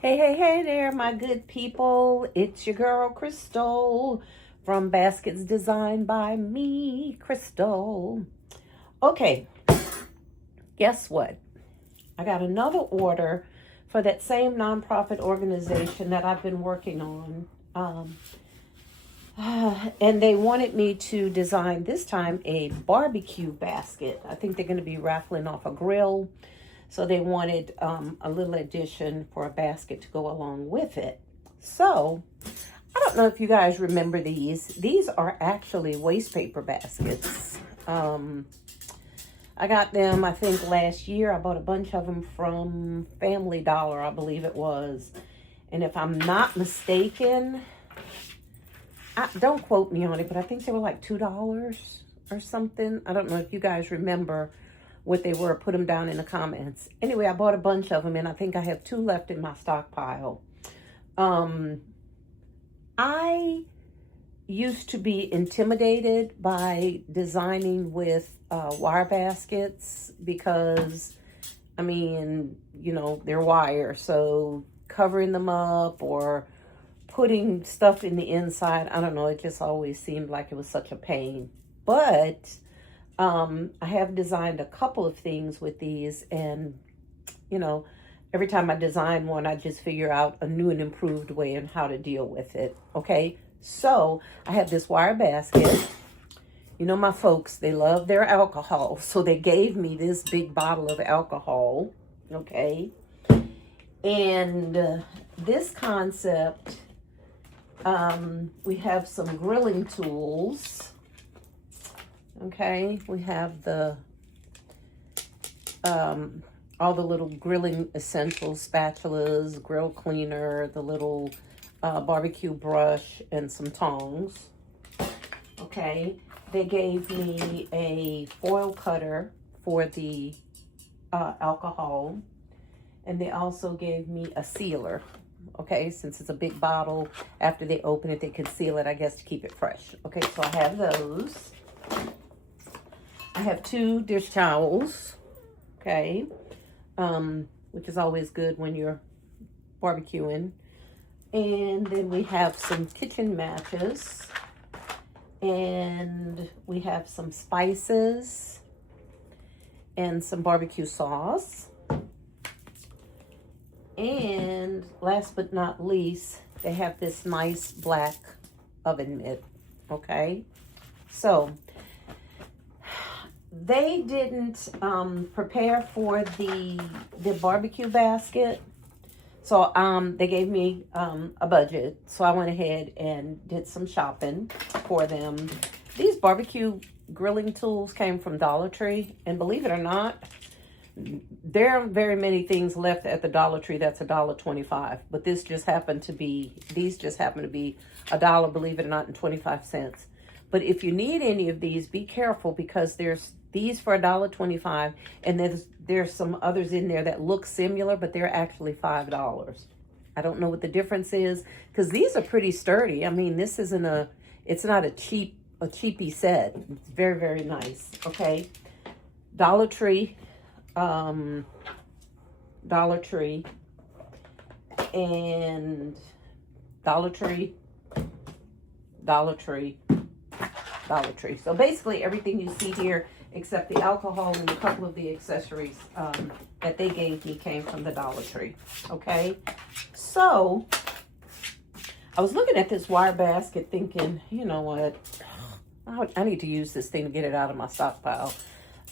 Hey there, my good people. It's your girl, Crystal, from Baskets Designed by me, Crystal. Okay, guess what? I got another order for that same nonprofit organization that I've been working on. And they wanted me to design this time a barbecue basket. I think they're going to be raffling off a grill. So they wanted a little addition for a basket to go along with it. So I don't know if you guys remember these. These are actually waste paper baskets. I got them, I think, last year. I bought a bunch of them from Family Dollar, I believe it was. And if I'm not mistaken, don't quote me on it, but I think they were like $2 or something. I don't know if you guys remember what they were. Put them down in the comments. Anyway, I bought a bunch of them, and I think I have 2 left in my stockpile. I used to be intimidated by designing with wire baskets because, I mean, you know, they're wire, so covering them up or putting stuff in the inside, I don't know, it just always seemed like it was such a pain. But I have designed a couple of things with these, and, you know, every time I design one, I just figure out a new and improved way on how to deal with it, okay? So I have this wire basket. You know, my folks, they love their alcohol, so they gave me this big bottle of alcohol, okay? And this concept, we have some grilling tools. Okay, we have the all the little grilling essentials, spatulas, grill cleaner, the little barbecue brush, and some tongs. Okay, they gave me a foil cutter for the alcohol, and they also gave me a sealer. Okay, since it's a big bottle, after they open it, they can seal it, I guess, to keep it fresh. Okay, so I have those. I have 2 dish towels, okay, which is always good when you're barbecuing. And then we have some kitchen matches, and we have some spices and some barbecue sauce. And last but not least, they have this nice black oven mitt, okay? So they didn't prepare for the barbecue basket. So they gave me a budget. So I went ahead and did some shopping for them. These barbecue grilling tools came from Dollar Tree. And believe it or not, there are very many things left at the Dollar Tree that's $1.25. But these just happen to be $1, believe it or not, and 25 cents. But if you need any of these, be careful, because there's these for $1.25, and there's some others in there that look similar, but they're actually $5. I don't know what the difference is, because these are pretty sturdy. I mean, this isn't it's not a cheapy set. It's very, very nice. Okay, Dollar Tree, and Dollar Tree. So basically everything you see here except the alcohol and a couple of the accessories that they gave me came from the Dollar Tree. Okay, so I was looking at this wire basket thinking, you know what, I need to use this thing to get it out of my stockpile.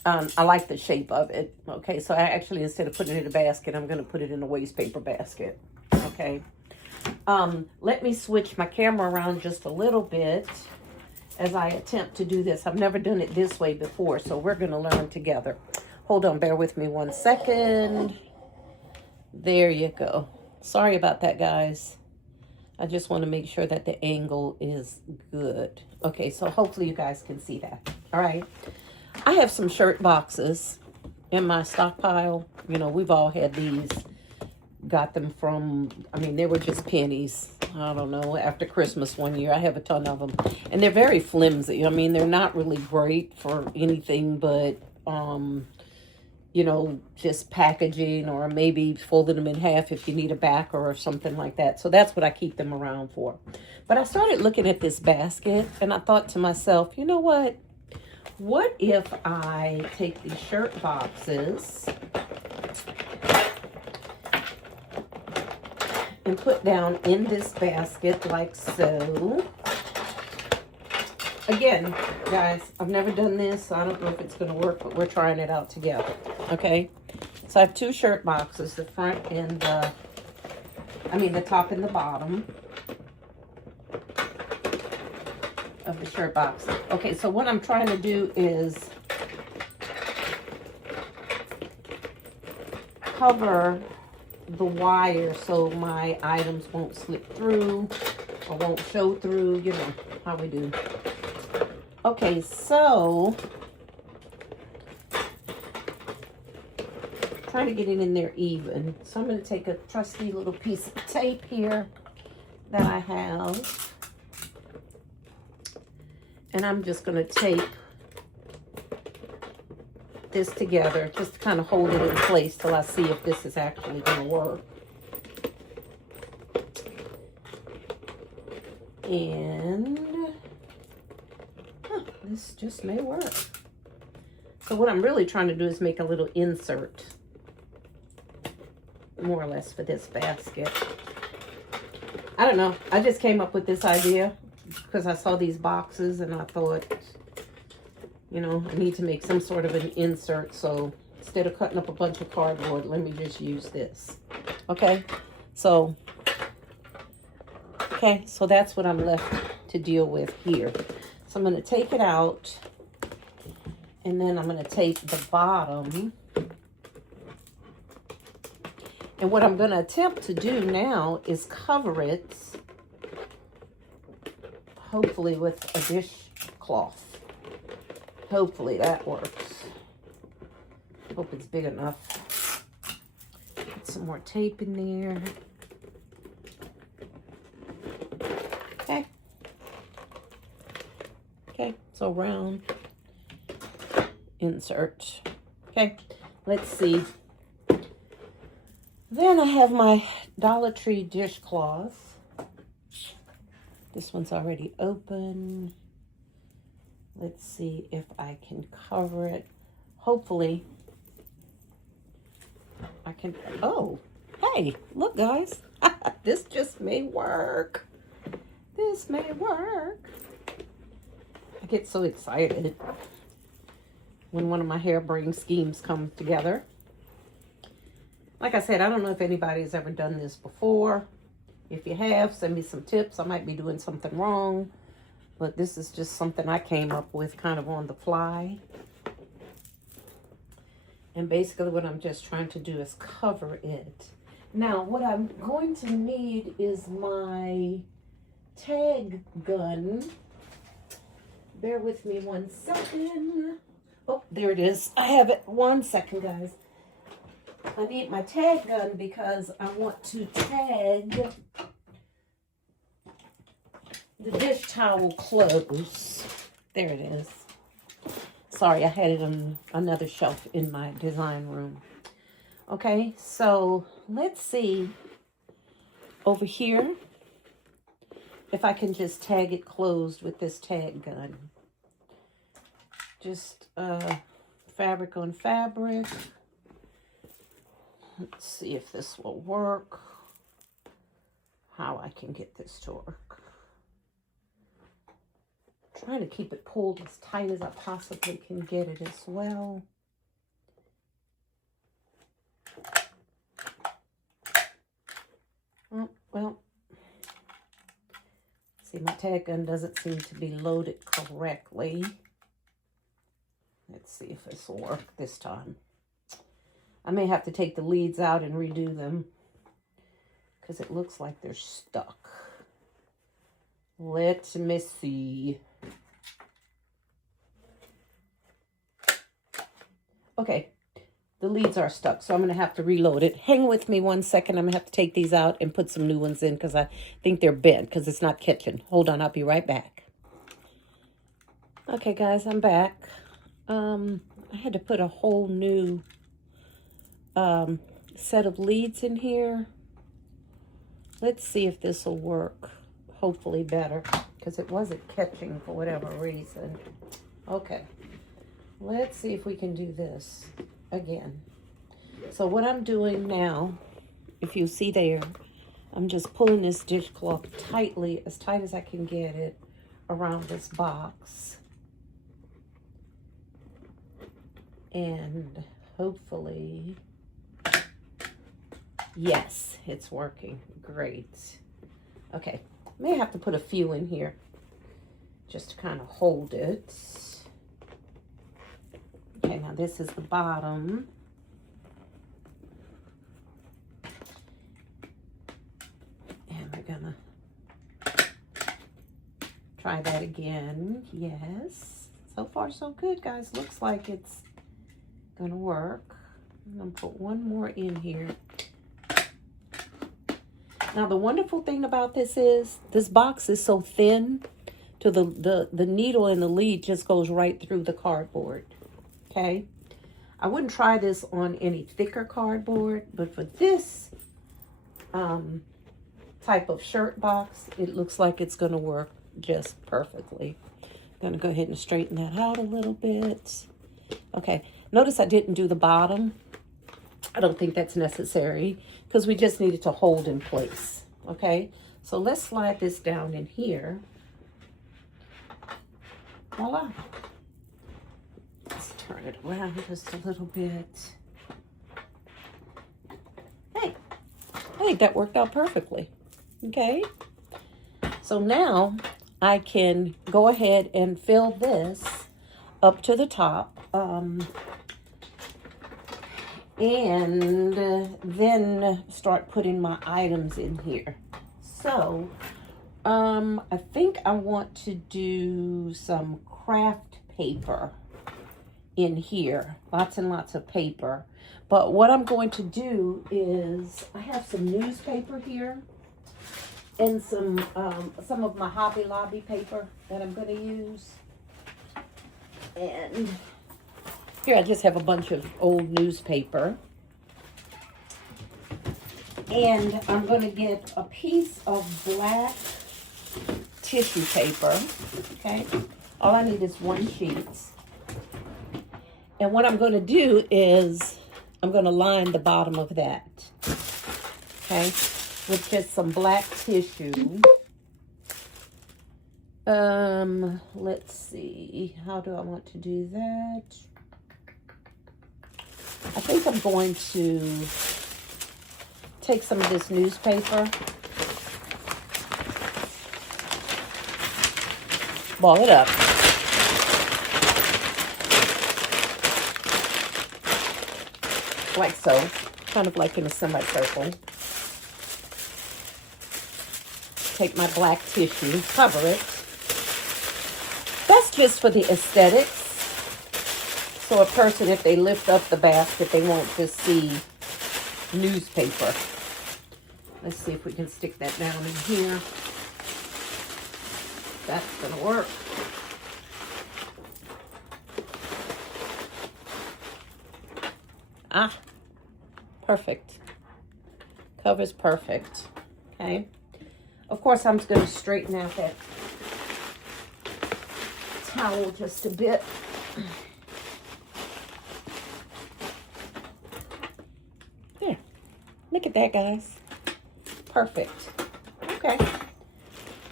I like the shape of it. Okay, so I actually, instead of putting it in a basket, I'm going to put it in a waste paper basket. Okay, let me switch my camera around just a little bit as I attempt to do this. I've never done it this way before, so we're going to learn together. Hold on, bear with me 1 second. There you go. Sorry about that, guys. I just want to make sure that the angle is good. Okay, so hopefully you guys can see that. All right. I have some shirt boxes in my stockpile. You know, we've all had these. Got them from, I mean, they were just pennies. I don't know, after Christmas one year. I have a ton of them. And they're very flimsy. I mean, they're not really great for anything but, you know, just packaging, or maybe folding them in half if you need a backer or something like that. So that's what I keep them around for. But I started looking at this basket and I thought to myself, you know what? What if I take these shirt boxes and put down in this basket like so? Again, guys, I've never done this, so I don't know if it's going to work, but we're trying it out together, okay? So I have two shirt boxes, the front and the top and the bottom of the shirt box. Okay, so what I'm trying to do is cover the wire so my items won't slip through or won't show through, you know how we do. Okay, so trying to get it in there even. So I'm going to take a trusty little piece of tape here that I have, and I'm just going to tape this together just to kind of hold it in place till I see if this is actually going to work. And this just may work. So what I'm really trying to do is make a little insert, more or less, for this basket. I don't know. I just came up with this idea because I saw these boxes and I thought, you know, I need to make some sort of an insert. So instead of cutting up a bunch of cardboard, let me just use this. Okay, so that's what I'm left to deal with here. So I'm going to take it out, and then I'm going to tape the bottom. And what I'm going to attempt to do now is cover it, hopefully with a dishcloth. Hopefully that works. Hope it's big enough. Put some more tape in there. Okay, so round insert. Okay, let's see. Then I have my Dollar Tree dishcloth. This one's already open. Let's see if I can cover it. Hopefully I can. Oh, hey, look, guys. This just may work. This may work. I get so excited when one of my harebrained schemes come together. Like I said, I don't know if anybody's ever done this before. If you have, send me some tips. I might be doing something wrong, but this is just something I came up with kind of on the fly. And basically what I'm just trying to do is cover it. Now, what I'm going to need is my tag gun. Bear with me 1 second. Oh, there it is. I have it. 1 second, guys. I need my tag gun because I want to tag the dish towel close. There it is. Sorry, I had it on another shelf in my design room. Okay, so let's see over here if I can just tag it closed with this tag gun. Just fabric on fabric. Let's see if this will work. How I can get this to work. I'm trying to keep it pulled as tight as I possibly can get it as well. Oh, well. See, my tag gun doesn't seem to be loaded correctly. Let's see if this will work this time. I may have to take the leads out and redo them because it looks like they're stuck. Let me see. Okay, the leads are stuck, so I'm going to have to reload it. Hang with me 1 second. I'm going to have to take these out and put some new ones in because I think they're bent because it's not catching. Hold on, I'll be right back. Okay, guys, I'm back. I had to put a whole new set of leads in here. Let's see if this will work. Hopefully better, because it wasn't catching for whatever reason. Okay, let's see if we can do this again. So what I'm doing now, if you see there, I'm just pulling this dishcloth tightly, as tight as I can get it, around this box. And hopefully, yes, it's working. Great. Okay, may have to put a few in here just to kind of hold it. Okay, now this is the bottom. And we're gonna try that again. Yes, so far so good, guys. Looks like it's gonna work. I'm gonna put one more in here. Now the wonderful thing about this is this box is so thin to the needle and the lead just goes right through the cardboard. Okay, I wouldn't try this on any thicker cardboard, but for this type of shirt box, it looks like it's gonna work just perfectly. I'm gonna go ahead and straighten that out a little bit. Okay, notice I didn't do the bottom. I don't think that's necessary because we just need it to hold in place. Okay, so let's slide this down in here. Voila. Let's turn it around just a little bit. Hey, that worked out perfectly. Okay, so now I can go ahead and fill this up to the top. And then start putting my items in here. So, I think I want to do some craft paper in here. Lots and lots of paper. But what I'm going to do is, I have some newspaper here. And some of my Hobby Lobby paper that I'm going to use. And here I just have a bunch of old newspaper. And I'm going to get a piece of black tissue paper. Okay. All I need is one sheet. And what I'm going to do is I'm going to line the bottom of that. Okay. With just some black tissue. Let's see. How do I want to do that? I think I'm going to take some of this newspaper, ball it up, like so, kind of like in a semicircle. Take my black tissue, cover it. That's just for the aesthetics. So a person, if they lift up the basket, they won't just see newspaper. Let's see if we can stick that down in here. That's gonna work. Ah, perfect. Cover's perfect. Okay. Of course, I'm going to straighten out that towel just a bit. There. Look at that, guys. Perfect. Okay.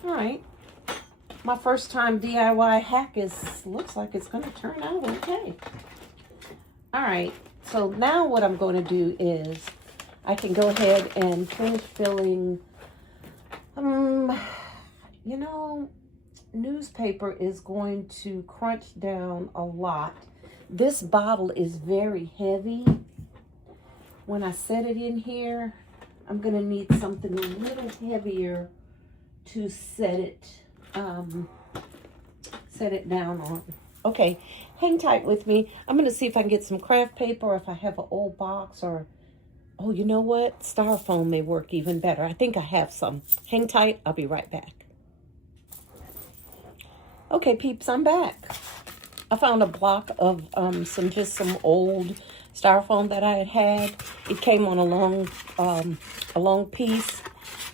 All right. My first time DIY hack looks like it's going to turn out okay. All right. So now what I'm going to do is I can go ahead and finish filling. You know, newspaper is going to crunch down a lot. This bottle is very heavy. When I set it in here, I'm going to need something a little heavier to set it down on. Okay, hang tight with me. I'm going to see if I can get some craft paper, or if I have an old box, or oh, you know what? Styrofoam may work even better. I think I have some. Hang tight. I'll be right back. Okay, peeps, I'm back. I found a block of some old styrofoam that I had. It came on a long piece.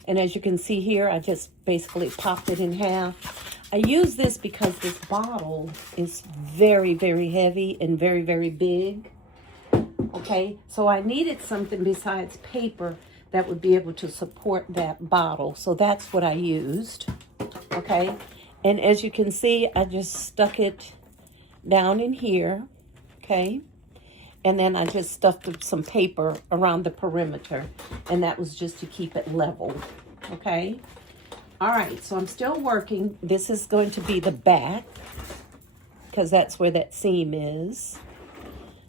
And as you can see here, I just basically popped it in half. I use this because this bottle is very, very heavy and very, very big. Okay, so I needed something besides paper that would be able to support that bottle. So that's what I used. Okay, and as you can see, I just stuck it down in here. Okay, and then I just stuffed some paper around the perimeter, and that was just to keep it level. Okay, all right, so I'm still working. This is going to be the back because that's where that seam is.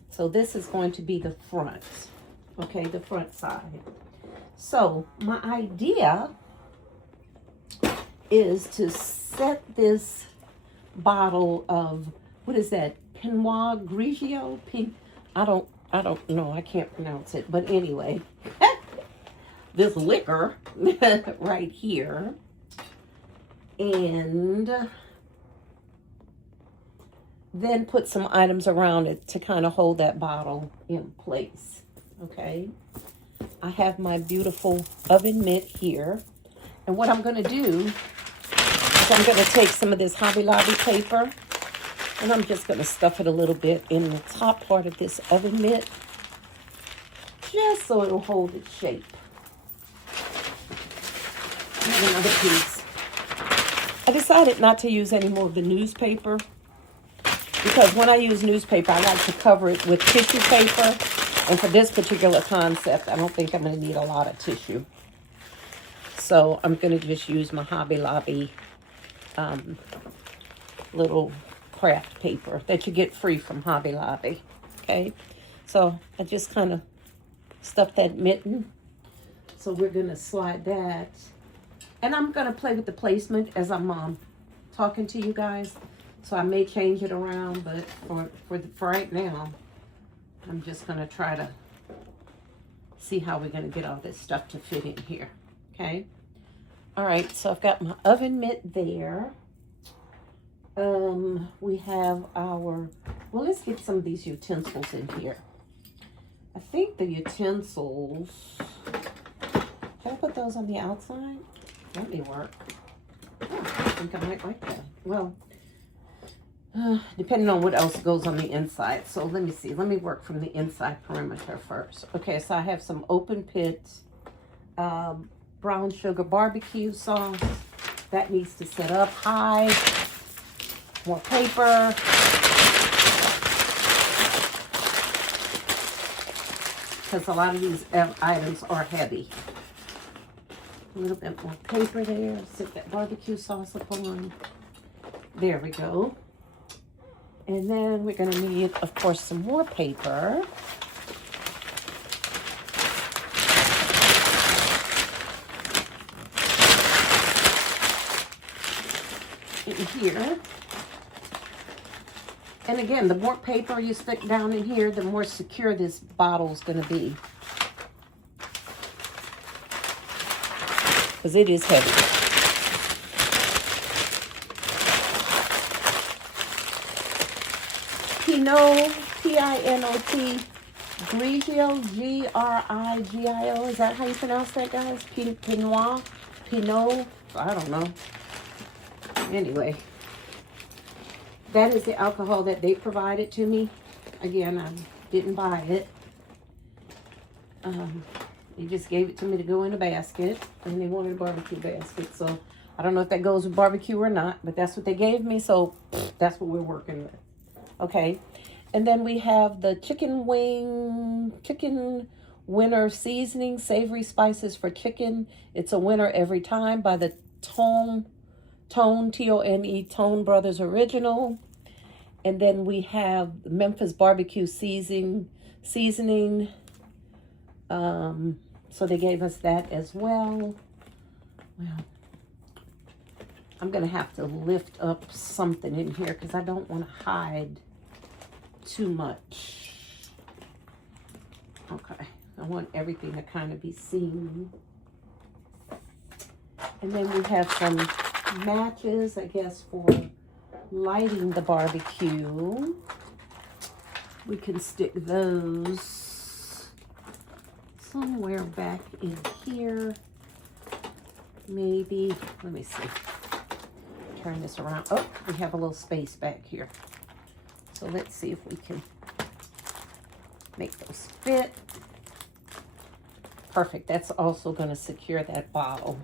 So this is going to be the front, okay, the front side. So my idea is to set this bottle of, what is that, Pinot Grigio? I don't know, I can't pronounce it, but anyway, this liquor right here, and then put some items around it to kind of hold that bottle in place. Okay, I have my beautiful oven mitt here, and what I'm going to do is I'm going to take some of this Hobby Lobby paper, and I'm just going to stuff it a little bit in the top part of this oven mitt, just so it'll hold its shape. And another piece. I decided not to use any more of the newspaper, because when I use newspaper, I like to cover it with tissue paper. And for this particular concept, I don't think I'm going to need a lot of tissue. So I'm going to just use my Hobby Lobby little craft paper that you get free from Hobby Lobby. Okay, so I just kind of stuffed that mitten. So we're going to slide that. And I'm going to play with the placement as I'm talking to you guys. So I may change it around, but for right now, I'm just going to try to see how we're going to get all this stuff to fit in here. Okay. All right. So I've got my oven mitt there. We have our, well, let's get some of these utensils in here. I think the utensils, can I put those on the outside? That may work. Oh, I think I might like that. Well, depending on what else goes on the inside. So let me see. Let me work from the inside perimeter first. Okay, so I have some open pit brown sugar barbecue sauce. That needs to set up high. More paper. Because a lot of these items are heavy. A little bit more paper there. Set that barbecue sauce upon. There we go. And then we're going to need, of course, some more paper. In here. And again, the more paper you stick down in here, the more secure this bottle is going to be. Because it is heavy. Pinot, P-I-N-O-T, Grigio, G-R-I-G-I-O. Is that how you pronounce that, guys? Pinot, I don't know. Anyway, that is the alcohol that they provided to me. Again, I didn't buy it. They just gave it to me to go in a basket, and they wanted a barbecue basket. So I don't know if that goes with barbecue or not, but that's what they gave me. So that's what we're working with. Okay, and then we have the chicken winner seasoning, savory spices for chicken. It's a winner every time by the Tone, T-O-N-E, Tone Brothers Original. And then we have Memphis barbecue seasoning. So they gave us that as well. Well, I'm going to have to lift up something in here because I don't want to hide too much. Okay, I want everything to kind of be seen. And then we have some matches, I guess, for lighting the barbecue. we can stick those somewhere back in here. Maybe, let me see. Turn this around. Oh, we have a little space back here. So let's see if we can make those fit. Perfect. That's also going to secure that bottle.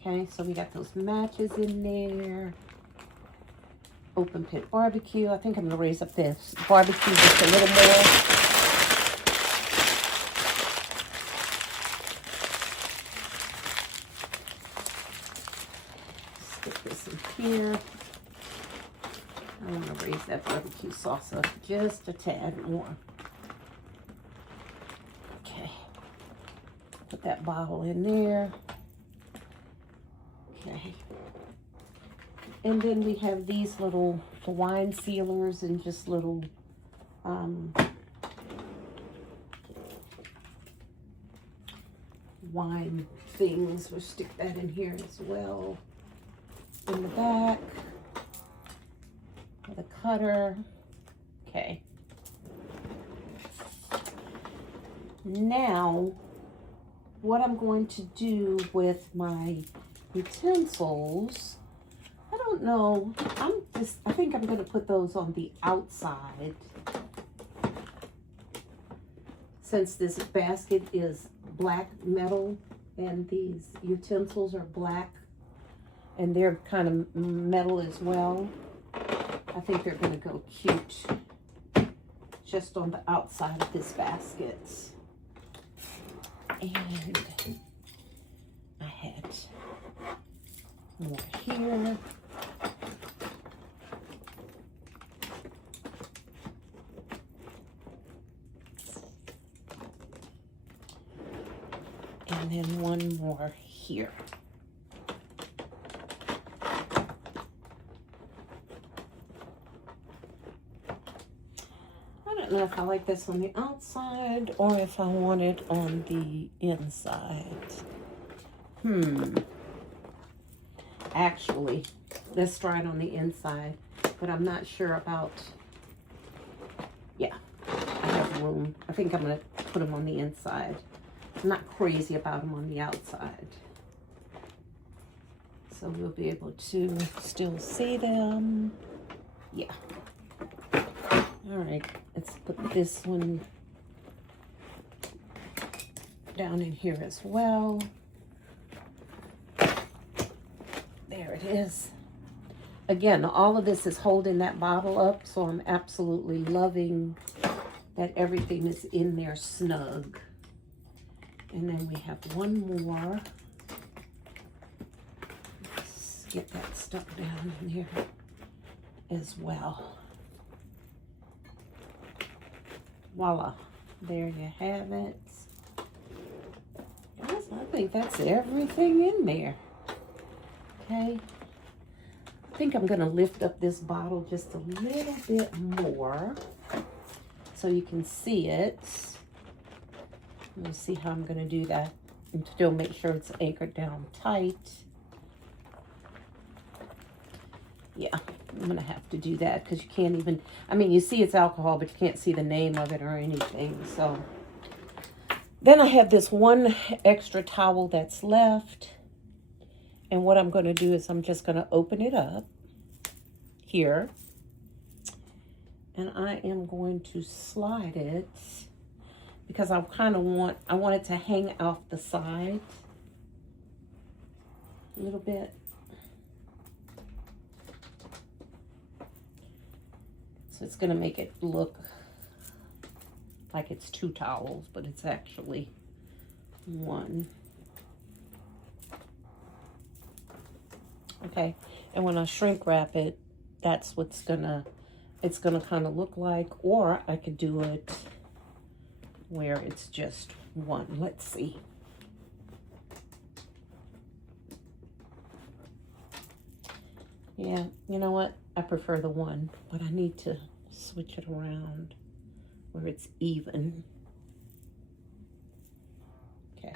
Okay, so we got those matches in there. Open pit barbecue. I think I'm going to raise up this barbecue just a little more. Stick this in here. I want to raise that barbecue sauce up just a tad more. Okay. Put that bottle in there. Okay. And then we have these little wine sealers and just little wine things. We'll stick that in here as well. In the back. With a cutter. Okay. Now, what I'm going to do with my utensils, I don't know. I think I'm going to put those on the outside. Since this basket is black metal and these utensils are black and they're kind of metal as well, I think they're going to go cute just on the outside of this basket. And I had more here. And then one more here. I don't know if I like this on the outside or if I want it on the inside. Actually, let's try it on the inside, but I'm not sure about, yeah, I have room. I think I'm going to put them on the inside. I'm not crazy about them on the outside. So we'll be able to still see them. Yeah. All right, let's put this one down in here as well. There it is. Again, all of this is holding that bottle up, so I'm absolutely loving that everything is in there snug. And then we have one more. Let's get that stuck down in here as well. Voila. There you have it. Guys, I think that's everything in there. Okay. I think I'm going to lift up this bottle just a little bit more so you can see it. Let me see how I'm going to do that and still make sure it's anchored down tight. Yeah, I'm going to have to do that because you can't even, I mean, you see it's alcohol, but you can't see the name of it or anything. So then I have this one extra towel that's left. And what I'm going to do is I'm just going to open it up here. And I am going to slide it because I kind of want it to hang off the side a little bit. So it's going to make it look like it's two towels, but it's actually one. Okay, and when I shrink wrap it, that's what's it's gonna kind of look like, or I could do it where it's just one. Let's see. Yeah, you know what? I prefer the one, but I need to switch it around where it's even. Okay.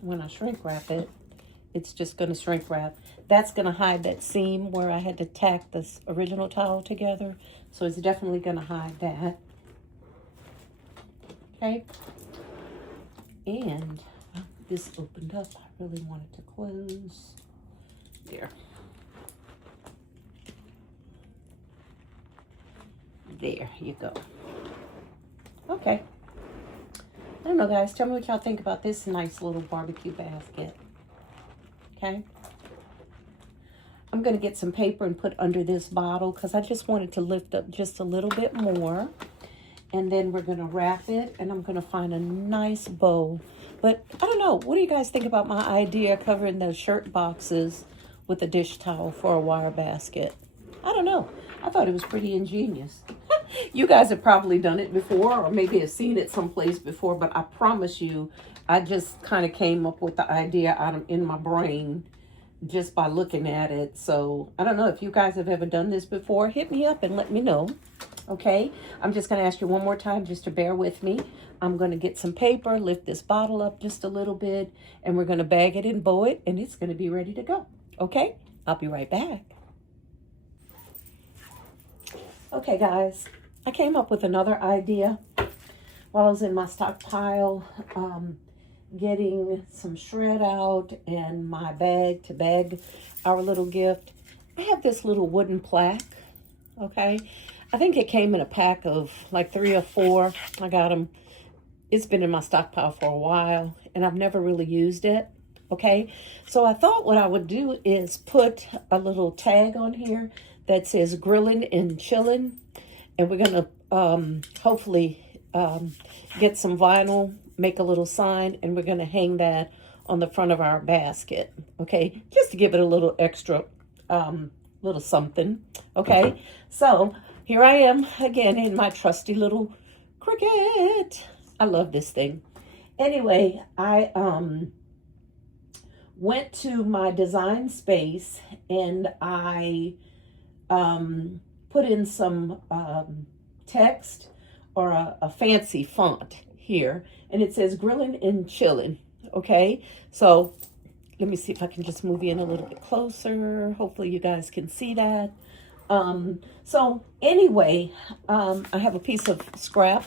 When I shrink wrap it, it's just going to shrink wrap. that's going to hide that seam where I had to tack this original tile together. So it's definitely going to hide that. Okay. And this opened up. I really wanted to close. There. There you go. Okay. I don't know, guys. Tell me what y'all think about this nice little barbecue basket. Okay. I'm going to get some paper and put under this bottle because I just wanted to lift up just a little bit more. And then we're going to wrap it, and I'm going to find a nice bow. But I don't know. What do you guys think about my idea covering the shirt boxes with a dish towel for a wire basket? I don't know. I thought it was pretty ingenious. You guys have probably done it before, or maybe have seen it someplace before, but I promise you, I just kind of came up with the idea in my brain just by looking at it. So I don't know if you guys have ever done this before. Hit me up and let me know. Okay, I'm just going to ask you one more time just to bear with me. I'm going to get some paper, lift this bottle up just a little bit, and we're going to bag it and bow it, and it's going to be ready to go. Okay, I'll be right back. Okay, guys, I came up with another idea while I was in my stockpile, getting some shred out and my bag to bag our little gift. I have this little wooden plaque, okay? I think it came in a pack of like 3 or 4. I got them. It's been in my stockpile for a while, and I've never really used it, okay? So I thought what I would do is put a little tag on here that says grilling and chilling, and we're going to hopefully get some vinyl, make a little sign, and we're going to hang that on the front of our basket, okay? Just to give it a little extra, little something, okay? So here I am again in my trusty little Cricut. I love this thing. Anyway, I went to my design space and I put in some text or a fancy font here, and it says grilling and chilling, okay? So let me see if I can just move in a little bit closer. Hopefully you guys can see that. So anyway, I have a piece of scrap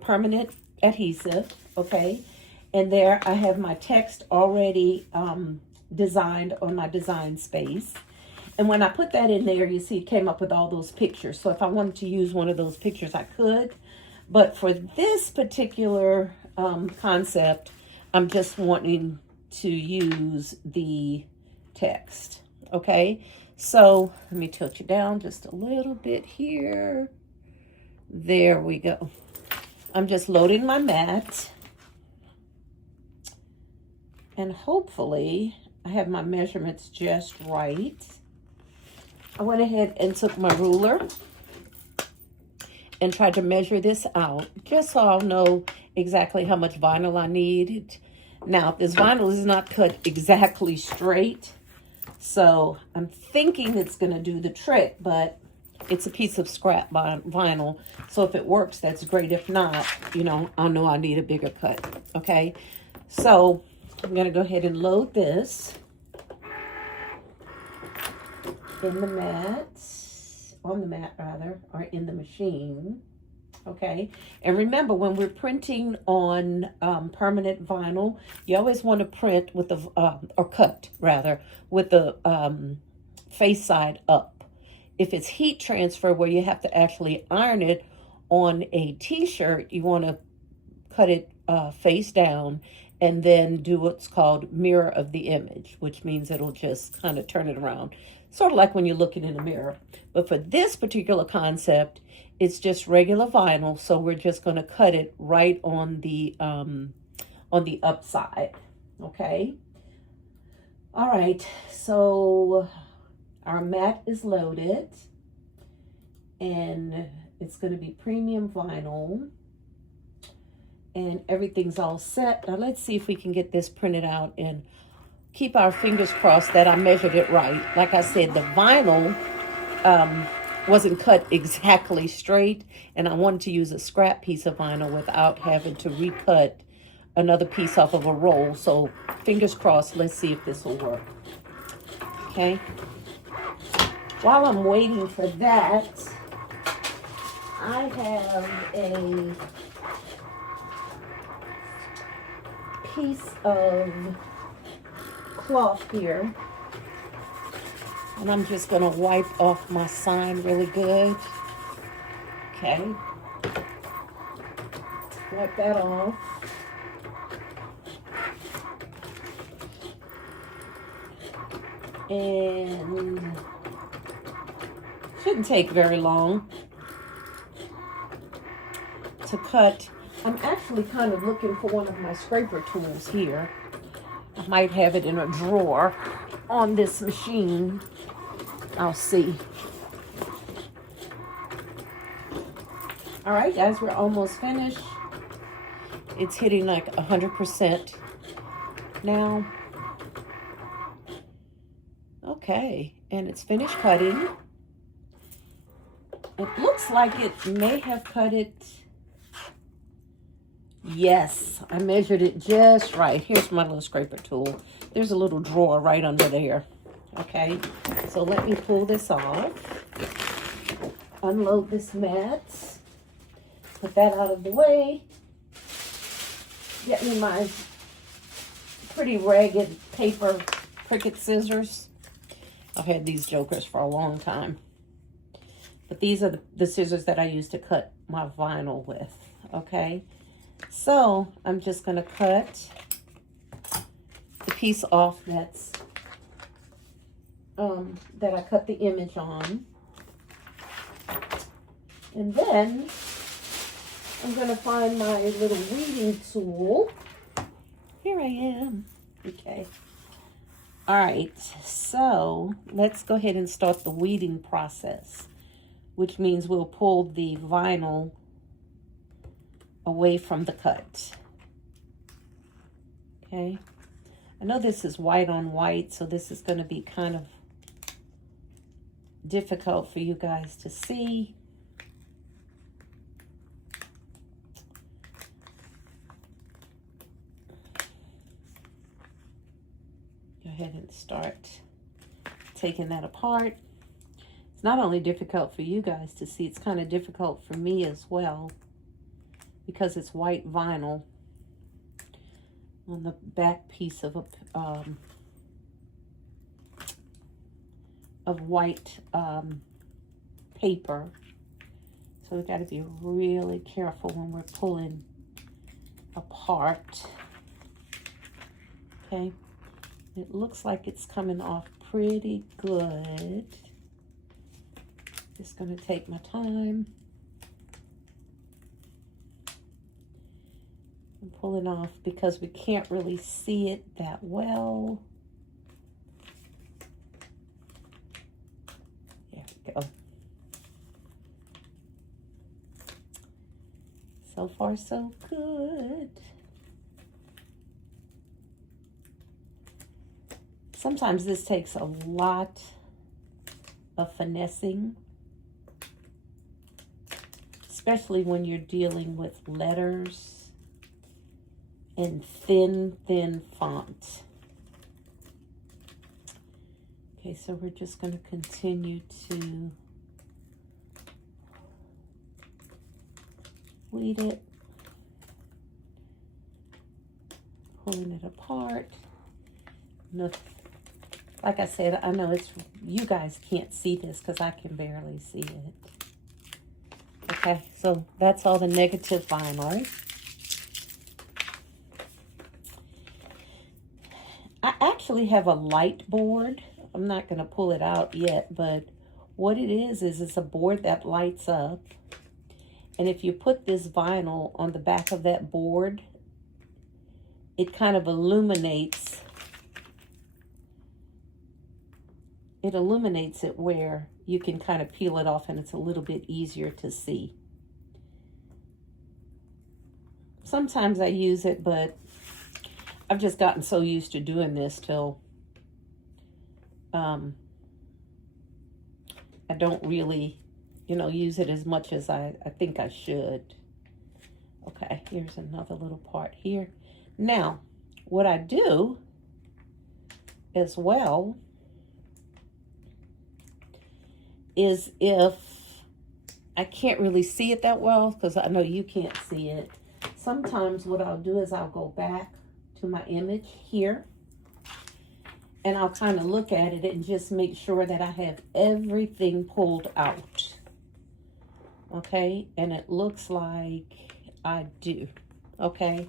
permanent adhesive, okay? And there I have my text already designed on my design space. And when I put that in there, you see it came up with all those pictures. So if I wanted to use one of those pictures, I could. But for this particular concept, I'm just wanting to use the text, okay? So let me tilt you down just a little bit here. There we go. I'm just loading my mat. And hopefully I have my measurements just right. I went ahead and took my ruler and tried to measure this out just so I'll know exactly how much vinyl I need. Now, this vinyl is not cut exactly straight, so I'm thinking it's going to do the trick, but it's a piece of scrap vinyl, so if it works, that's great. If not, you know, I'll know I need a bigger cut, okay? So I'm going to go ahead and load this in the mat, on the mat rather, or in the machine, okay? And remember, when we're printing on permanent vinyl, you always want to print with the, or cut rather, with the face side up. If it's heat transfer where you have to actually iron it on a t-shirt, you want to cut it face down and then do what's called mirror of the image, which means it'll just kind of turn it around. Sort of like when you're looking in a mirror. But for this particular concept, it's just regular vinyl, so we're just going to cut it right on the upside, okay? All right, so our mat is loaded, and it's going to be premium vinyl, and everything's all set. Now let's see if we can get this printed out and keep our fingers crossed that I measured it right. Like I said, the vinyl wasn't cut exactly straight, and I wanted to use a scrap piece of vinyl without having to recut another piece off of a roll. So fingers crossed, let's see if this will work. Okay. While I'm waiting for that, I have a piece of cloth here, and I'm just going to wipe off my sign really good. Okay. Wipe that off. And shouldn't take very long to cut. I'm actually kind of looking for one of my scraper tools here. I might have it in a drawer on this machine. I'll see. All right, guys, we're almost finished. It's hitting like 100% now. Okay, and it's finished cutting. It looks like it may have cut it. Yes, I measured it just right. Here's my little scraper tool. There's a little drawer right under there. Okay, so let me pull this off. Unload this mat. Put that out of the way. Get me my pretty ragged paper Cricut scissors. I've had these jokers for a long time. But these are the scissors that I use to cut my vinyl with, okay? So I'm just going to cut the piece off that's that I cut the image on. And then I'm going to find my little weeding tool. Here I am. Okay. All right, so let's go ahead and start the weeding process, which means we'll pull the vinyl away from the cut. Okay. I know this is white on white, so this is going to be kind of difficult for you guys to see. Go ahead and start taking that apart. It's not only difficult for you guys to see, it's kind of difficult for me as well, because it's white vinyl on the back piece of a white paper. So we've got to be really careful when we're pulling apart. Okay, it looks like it's coming off pretty good. Just going to take my time and pull it off because we can't really see it that well. There we go. So far, so good. Sometimes this takes a lot of finessing, especially when you're dealing with letters and thin font. Okay, so we're just going to continue to weed it, pulling it apart. Look, like I said, I know it's, you guys can't see this because I can barely see it. Okay, so that's all the negative vinyl. I actually have a light board. I'm not going to pull it out yet, but what it is it's a board that lights up. And if you put this vinyl on the back of that board, it kind of illuminates. It illuminates it where you can kind of peel it off and it's a little bit easier to see. Sometimes I use it, but I've just gotten so used to doing this till I don't really, use it as much as I think I should. Okay, here's another little part here. Now, what I do as well is if I can't really see it that well, because I know you can't see it. Sometimes what I'll do is I'll go back to my image here, and I'll kind of look at it and just make sure that I have everything pulled out. Okay, and it looks like I do. Okay,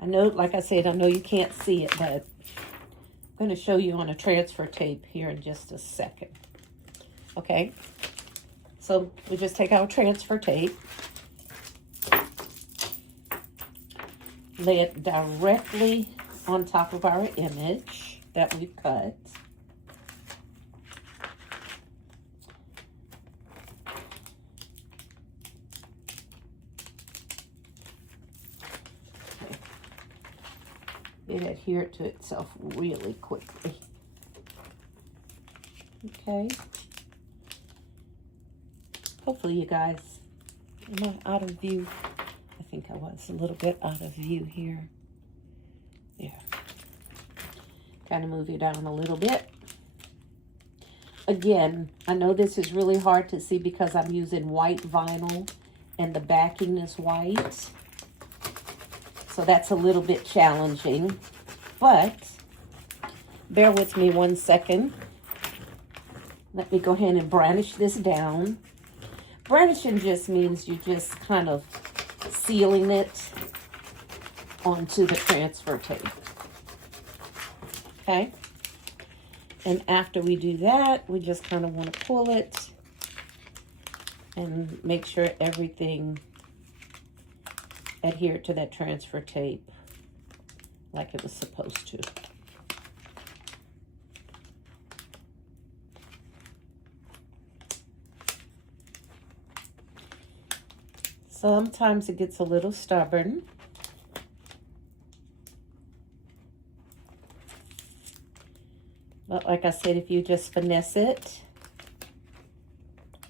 I know, like I said, I know you can't see it, but I'm going to show you on a transfer tape here in just a second. Okay, so we just take our transfer tape, lay it directly on top of our image that we've cut. It adhered to itself really quickly. Okay. Hopefully you guys, am I out of view? I think I was a little bit out of view here. Yeah. Kind of move you down a little bit. Again, I know this is really hard to see because I'm using white vinyl and the backing is white. So that's a little bit challenging, but bear with me 1 second. Let me go ahead and brandish this down. Brandishing just means you just kind of sealing it onto the transfer tape. Okay? And after we do that, we just kind of want to pull it and make sure everything adhere to that transfer tape like it was supposed to. Sometimes it gets a little stubborn. But like I said, if you just finesse it,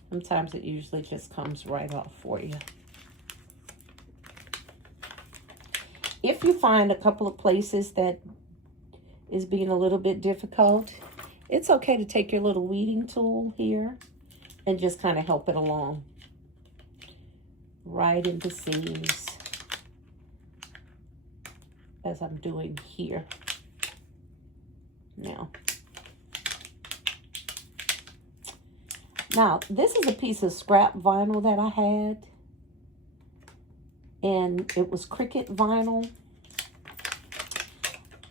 sometimes it usually just comes right off for you. If you find a couple of places that is being a little bit difficult, it's okay to take your little weeding tool here and just kind of help it along. Right in the seams, as I'm doing here now. Now, this is a piece of scrap vinyl that I had, and it was Cricut vinyl.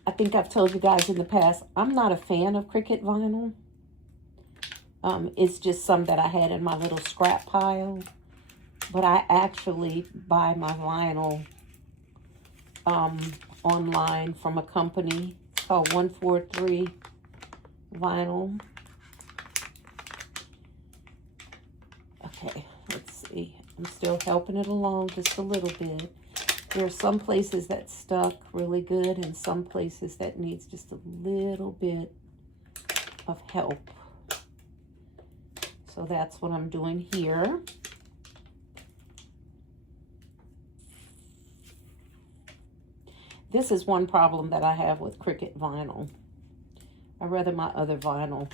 I think I've told you guys in the past, I'm not a fan of Cricut vinyl. It's just some that I had in my little scrap pile. But I actually buy my vinyl online from a company. It's called 143 Vinyl. Okay, let's see. I'm still helping it along just a little bit. There are some places that stuck really good and some places that needs just a little bit of help. So that's what I'm doing here. This is one problem that I have with Cricut vinyl. I'd rather my other vinyl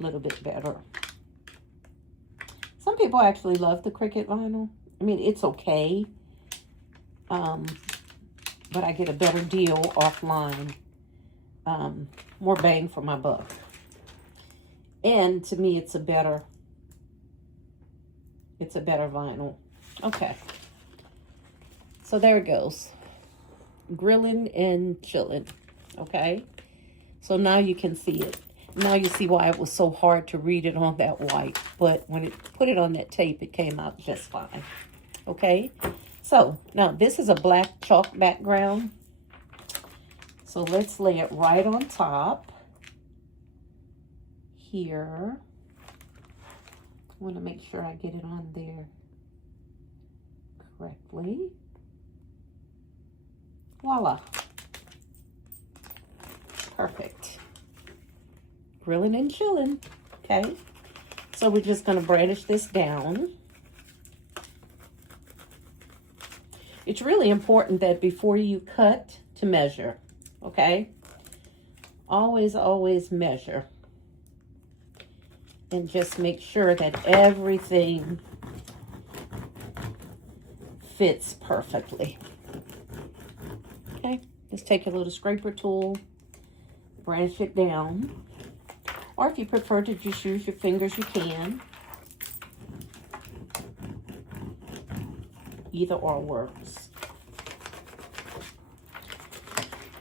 a little bit better. Some people actually love the Cricut vinyl. I mean, it's okay. But I get a better deal offline. More bang for my buck. And to me, it's a better vinyl. Okay. So there it goes. Grilling and chilling. Okay. So now you can see it. Now you see why it was so hard to read it on that white. But when it put it on that tape, it came out just fine. Okay. So now this is a black chalk background. So let's lay it right on top here. I want to make sure I get it on there correctly. Voila. Perfect. Grilling and chilling. Okay. So we're just going to brandish this down. It's really important that before you cut to measure. Okay. Always, always measure. and just make sure that everything fits perfectly. Okay, just take your little scraper tool, branch it down, or if you prefer to just use your fingers, you can. Either or works.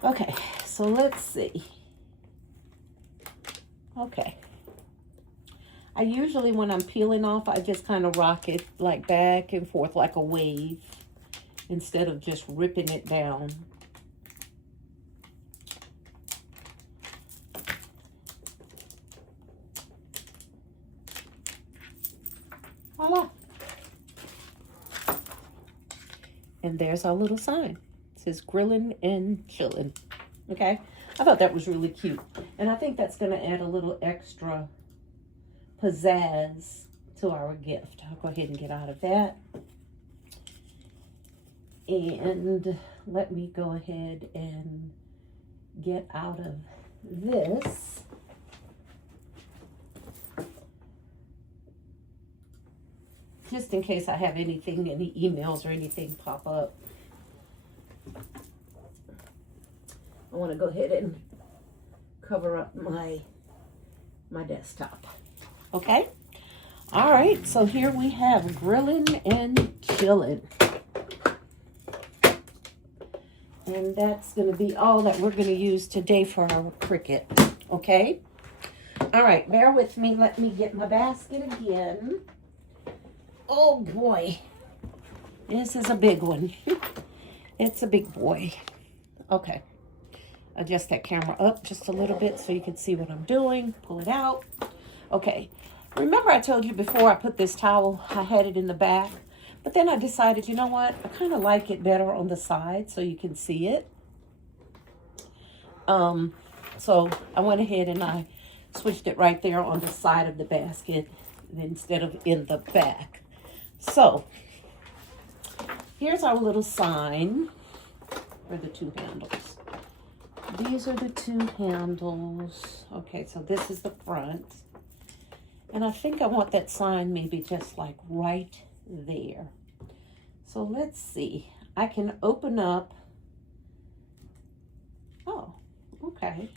Okay, so let's see. Okay. I usually, when I'm peeling off, I just kind of rock it like back and forth like a wave instead of just ripping it down. Voila. And there's our little sign. It says grilling and chilling. Okay? I thought that was really cute. And I think that's going to add a little extra pizzazz to our gift. I'll go ahead and get out of that. And let me go ahead and get out of this. Just in case I have anything, any emails or anything pop up. I want to go ahead and cover up my desktop. Okay? All right, so here we have grilling and chilling. And that's going to be all that we're going to use today for our Cricut. Okay? All right, bear with me. Let me get my basket again. Oh, boy. This is a big one. It's a big boy. Okay. Adjust that camera up just a little bit so you can see what I'm doing. Pull it out. Okay. Remember I told you before I put this towel, I had it in the back. But then I decided, you know what? I kind of like it better on the side so you can see it. So I went ahead and I switched it right there on the side of the basket instead of in the back. So here's our little sign for the two handles. These are the two handles. Okay, so this is the front. And I think I want that sign maybe just like right there. So let's see. I can open up. Oh, okay.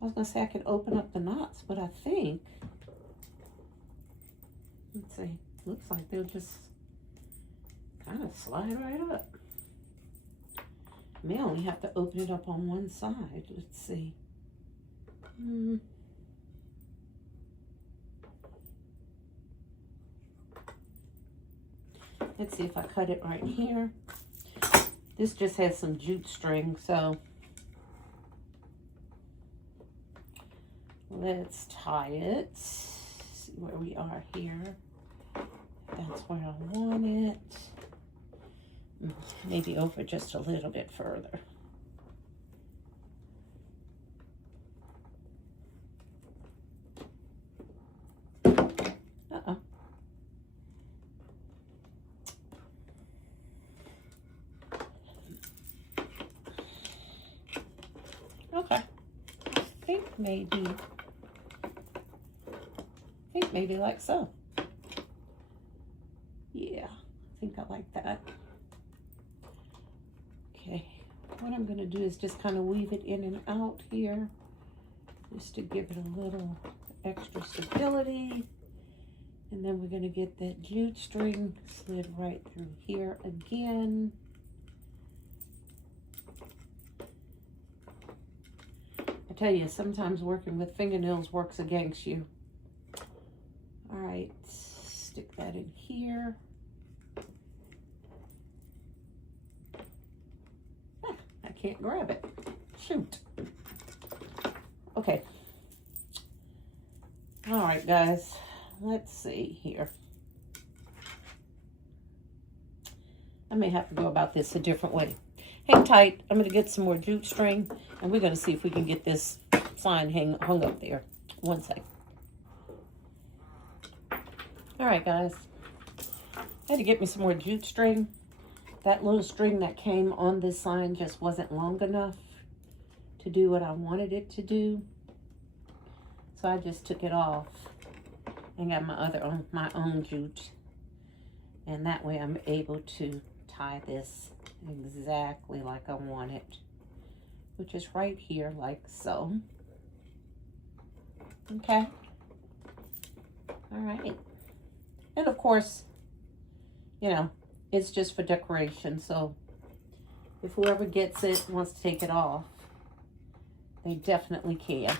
I was going to say I could open up the knots, but I think, let's see, looks like they'll just kind of slide right up. May only have to open it up on one side. Let's see. Let's see if I cut it right here. This just has some jute string, so let's tie it. See where we are here. That's where I want it. Maybe over just a little bit further. Okay. I think maybe like so. Yeah, I think I like that. Okay, what I'm going to do is just kind of weave it in and out here just to give it a little extra stability. And then we're going to get that jute string slid right through here again. I tell you, sometimes working with fingernails works against you. All right, stick that in here. I can't grab it. Shoot. Okay. All right, guys. Let's see here. I may have to go about this a different way. Hang tight. I'm going to get some more jute string, and we're going to see if we can get this sign hung up there. One sec. All right, guys. I had to get me some more jute string. That little string that came on this sign just wasn't long enough to do what I wanted it to do. So I just took it off. and got my own jute. And that way I'm able to tie this exactly like I want it, which is right here, like so. Okay. All right. And of course, you know, it's just for decoration. So if whoever gets it wants to take it off, they definitely can.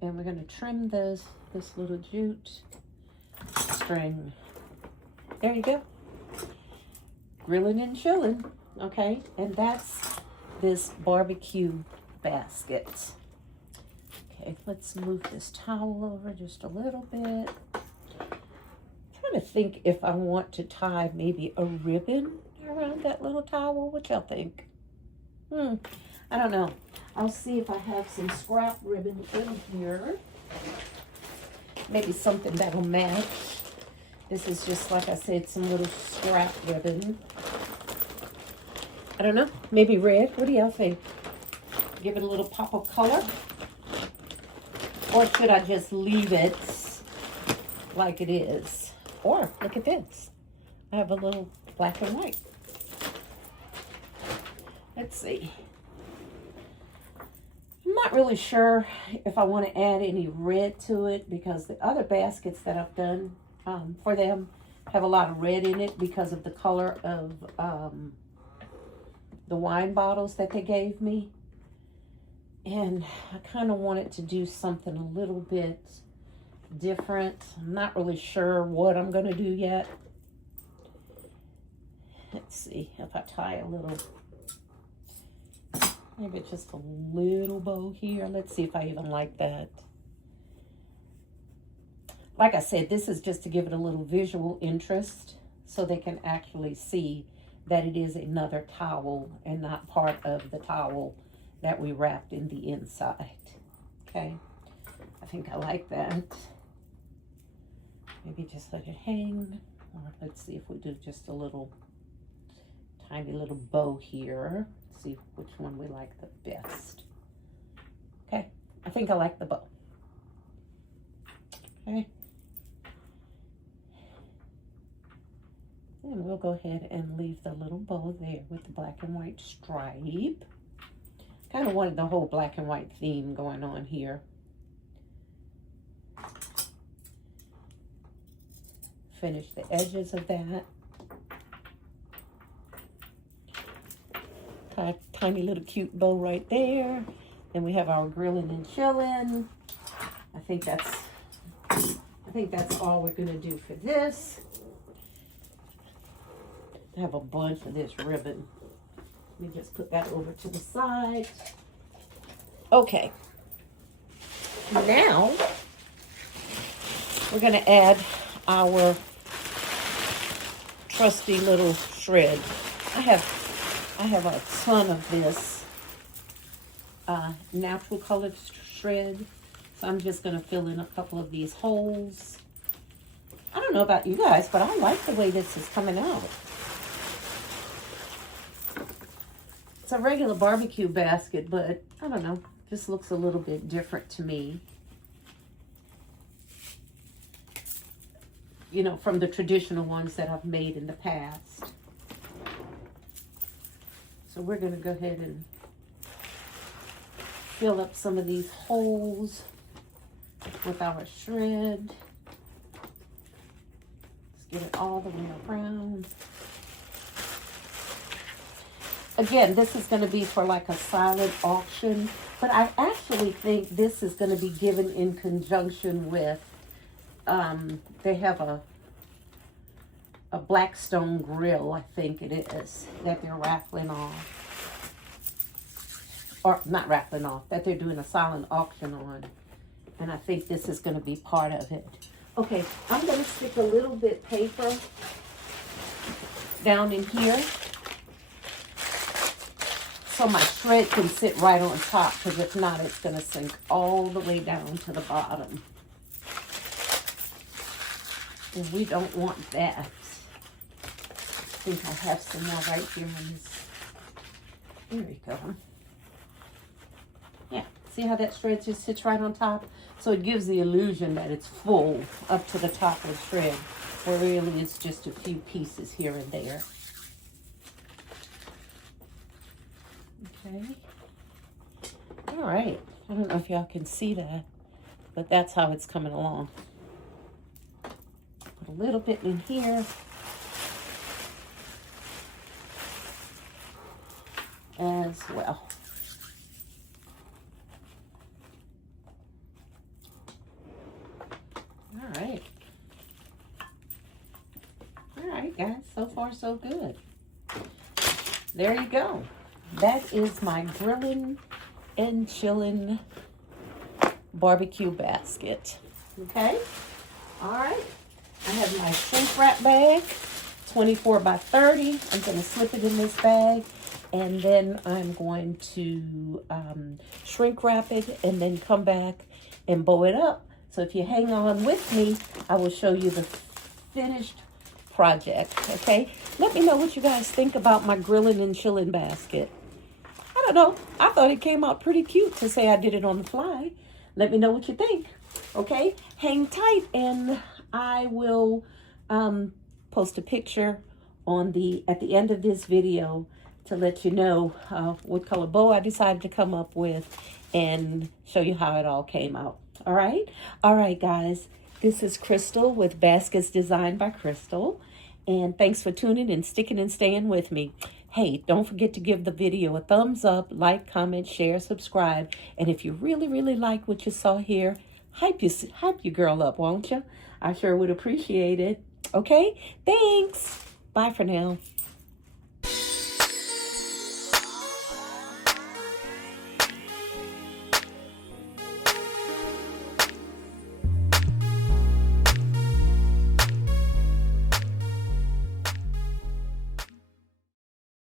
And we're going to trim this little jute string. There you go. Grilling and chilling. Okay. And that's this barbecue basket. Okay, let's move this towel over just a little bit. I'm trying to think if I want to tie maybe a ribbon around that little towel. What y'all think? I don't know. I'll see if I have some scrap ribbon in here. Maybe something that'll match. This is just, like I said, some little scrap ribbon. I don't know. Maybe red. What do y'all think? Give it a little pop of color? Or should I just leave it like it is? Or, look at this. I have a little black and white. Let's see. I'm not really sure if I want to add any red to it, because the other baskets that I've done for them have a lot of red in it because of the color of the wine bottles that they gave me. And I kind of wanted to do something a little bit different. I'm not really sure what I'm going to do yet. Let's see if I tie a little, maybe just a little bow here. Let's see if I even like that. Like I said, this is just to give it a little visual interest so they can actually see that it is another towel and not part of the towel that we wrapped in the inside. Okay, I think I like that. Maybe just let it hang, or let's see if we do just a little tiny little bow here. See which one we like the best. Okay, I think I like the bow. Okay, and we'll go ahead and leave the little bow there with the black and white stripe. Kind of wanted the whole black and white theme going on here. Finish the edges of that. Tiny little cute bow right there. Then we have our grilling and chilling. I think that's all we're gonna do for this. I have a bunch of this ribbon. Let me just put that over to the side. Okay. Now, we're going to add our trusty little shred. I have a ton of this natural colored shred. So I'm just going to fill in a couple of these holes. I don't know about you guys, but I like the way this is coming out. It's a regular barbecue basket, but I don't know, just looks a little bit different to me. You know, from the traditional ones that I've made in the past. So we're going to go ahead and fill up some of these holes with our shred. Let's get it all the way around. Again, this is going to be for like a silent auction, but I actually think this is going to be given in conjunction with, they have a Blackstone grill, I think it is, that they're raffling off. Or not raffling off, that they're doing a silent auction on. And I think this is going to be part of it. Okay, I'm going to stick a little bit paper down in here, so my shred can sit right on top, because if not, it's going to sink all the way down to the bottom. And we don't want that. I think I have some more right here on this. There we go. Yeah, See how that shred just sits right on top? So it gives the illusion that it's full up to the top of the shred, where really it's just a few pieces here and there. Okay. All right. I don't know if y'all can see that, but that's how it's coming along. Put a little bit in here. As well. All right. All right, guys. So far, so good. There you go. That is my grilling and chilling barbecue basket. Okay? All right. I have my shrink wrap bag, 24 by 30. I'm going to slip it in this bag. And then I'm going to shrink wrap it and then come back and bow it up. So if you hang on with me, I will show you the finished project, okay? Let me know what you guys think about my grilling and chilling basket. I don't know. I thought it came out pretty cute to say I did it on the fly. Let me know what you think, okay? Hang tight and I will post a picture on at the end of this video to let you know what color bow I decided to come up with and show you how it all came out. All right? All right, guys. This is Crystal with Baskets Designed by Crystal. And thanks for tuning and sticking and staying with me. Hey, don't forget to give the video a thumbs up, like, comment, share, subscribe. And if you really, really like what you saw here, hype your girl up, won't you? I sure would appreciate it. Okay? Thanks. Bye for now.